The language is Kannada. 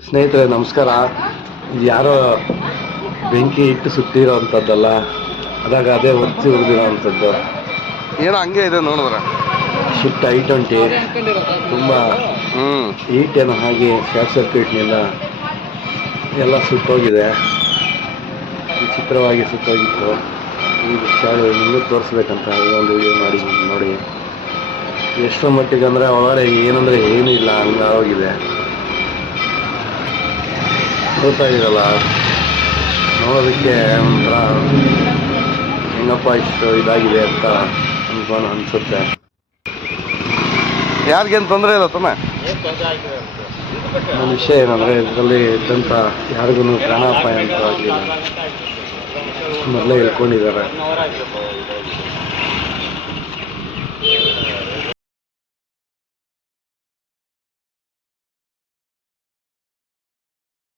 ಸ್ನೇಹಿತರೆ ನಮಸ್ಕಾರ. ಇದು ಯಾರೋ ಬೆಂಕಿ ಇಟ್ಟು ಸುಟ್ಟಿರೋ ಅಂಥದ್ದಲ್ಲ ಅದಾಗ ಅದೇ ಒತ್ತಿ ಉಳಿದಿರೋ ಅಂಥದ್ದು ಏನೋ ಹಂಗೆ ಇದೆ ನೋಡಿದ್ರೆ. ಶಿಫ್ಟ್ ಐ ಟ್ವೆಂಟಿ ತುಂಬ ಏನೋ ಹಾಗೆ ಶಾರ್ಟ್ ಸರ್ಕ್ಯೂಟ್ನಿಂದ ಎಲ್ಲ ಸುಟ್ಟೋಗಿದೆ. ವಿಚಿತ್ರವಾಗಿ ಸುಟ್ಟೋಗಿತ್ತು. ಈಗ ಶಾಲೆ ನಿಮಗೆ ತೋರಿಸ್ಬೇಕಂತ ಒಂದು ವಿಡಿಯೋ ಮಾಡಿ ನೋಡಿ. ಎಷ್ಟರ ಮಟ್ಟಿಗೆ ಅಂದರೆ ಒಳಗಡೆ ಏನಂದರೆ ಏನೂ ಇಲ್ಲ ಹಂಗಾಗೋಗಿದೆ ಗೊತ್ತಾಗಿರಲ್ಲ ನೋಡೋದಕ್ಕೆ ಒಂಥರ ಹೆಂಗಪ್ಪ ಇಷ್ಟು ಇದಾಗಿದೆ ಅಂತ ಅನ್ಕೊಂಡು ಅನ್ಸುತ್ತೆ. ಯಾರಿಗೇನು ತೊಂದರೆ ಇಲ್ಲ ತಮ್ಮ ನನ್ನ ವಿಷಯ ಏನಂದರೆ ಇದರಲ್ಲಿ ಇದ್ದಂಥ ಯಾರಿಗೂ ಪ್ರಾಣಾಪಾಯ ಅಂತ ಆಗಿಲ್ಲ ಮೊದಲೇ ಹೇಳ್ಕೊಂಡಿದ್ದಾರೆ.